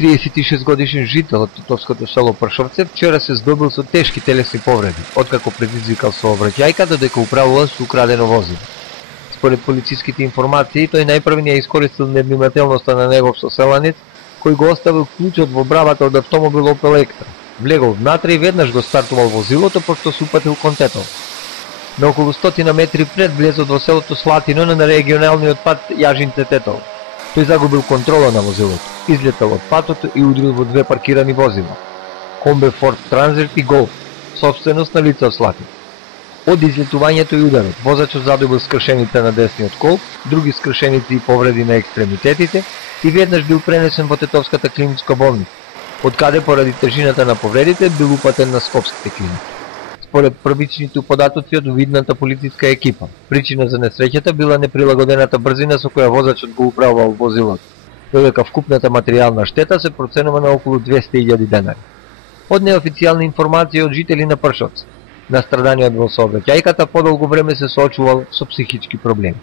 36 годишен жител од тетовското село Пршовце вчера се здобил со тешки телесни повреди, откако предизвикал сообраќајка додека управувал со украдено возило. Според полициските информации, тој најпрв ја искористил невнимателноста на негов соселанец, кој го оставил клучот во бравата од автомобил Opel Vectra. Влегол внатре и веднаш го стартувал возилото, пошто се упатил кон Тетово. На околу 100 метри пред влезот во селото Слатино на регионалниот пат Јажинце-Тетово. Тој загубил контрола на возилото, излетал од патото и удрил во две паркирани возила. Комбе Ford Transit и Golf, собственост на лице од Слатино. Од излетувањето и ударот, возачот задобил скршените на десниот колп, други скршеници и повреди на екстремитетите и веднаш бил пренесен во Тетовската клиничка болница, од каде поради тежината на повредите бил упатен на Скопските клиники. Според првичните податоци од видната полициска екипа, причина за несреќата била неприлагодената брзина со која возачот го управувал возилото, додека вкупната материјална штета се проценува на околу 200.000 денари. Од неофицијални информации од жители на Пршовце, настраданиот во сообраќајката подолго време се соочувал со психички проблеми.